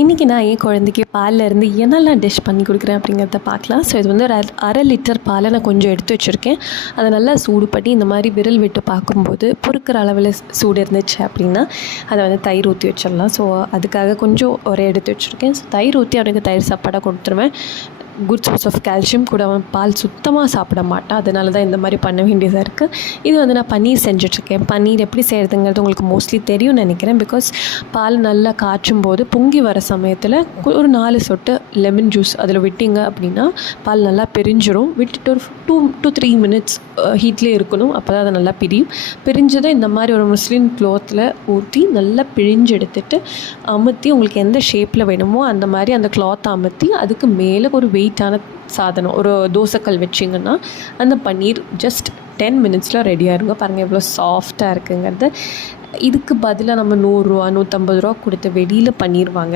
இன்றைக்கி நான் என் குழந்தைக்கு பாலில் இருந்து என்னெல்லாம் டிஷ் பண்ணி கொடுக்குறேன் அப்படிங்கிறத பார்க்கலாம். ஸோ இது வந்து ஒரு அரை லிட்டர் பாலை நான் கொஞ்சம் எடுத்து வச்சுருக்கேன். அதை நல்லா சூடு பண்ணி இந்த மாதிரி விரல் விட்டு பார்க்கும்போது பொறுக்கிற அளவில் சூடு இருந்துச்சு அப்படின்னா அதை வந்து தயிர் ஊற்றி வச்சிடலாம். ஸோ அதுக்காக கொஞ்சம் ஒரு எடுத்து வச்சுருக்கேன். ஸோ தயிர் ஊற்றி அவனுக்கு தயிர் சாப்பாடாக கொடுத்துருவேன். குட் சோர்ஸ் ஆஃப் கால்சியம் கூட. அவன் பால் சுத்தமாக சாப்பிட மாட்டான். அதனால தான் இந்த மாதிரி பண்ண வேண்டியதாக இருக்குது. இது வந்து நான் பன்னீர் செஞ்சிட்ருக்கேன். பன்னீர் எப்படி செய்கிறதுங்கிறது உங்களுக்கு மோஸ்ட்லி தெரியும்னு நினைக்கிறேன். பிகாஸ் பால் நல்லா காய்ச்சும் போது பொங்கி வர சமயத்தில் ஒரு 4 சொட்டு லெமன் ஜூஸ் அதில் விட்டிங்க அப்படின்னா பால் நல்லா பிரிஞ்சிடும். விட்டுட்டு ஒரு 2 to 3 மினிட்ஸ் ஹீட்லேயே இருக்கணும். அப்போ தான் அதை நல்லா பிரியும். பிரிஞ்சதை இந்த மாதிரி ஒரு முஸ்லீம் க்ளாத்தில் ஊற்றி நல்லா பிழிஞ்சு எடுத்துகிட்டு அமுத்தி உங்களுக்கு எந்த ஷேப்பில் வேணுமோ அந்த மாதிரி அந்த க்ளாத்தை அமுத்தி அதுக்கு மேலே ஒரு வெயிட்டான சாதனம் ஒரு தோசைக்கல் வச்சிங்கன்னா அந்த பன்னீர் ஜஸ்ட் 10 மினிட்ஸில் ரெடியாக இருங்க. பாருங்கள் எவ்வளோ சாஃப்டாக இருக்குங்கிறது. இதுக்கு பதிலாக நம்ம 100 ரூபா 150 ரூபா கொடுத்து வெளியில் பன்னீர் வாங்க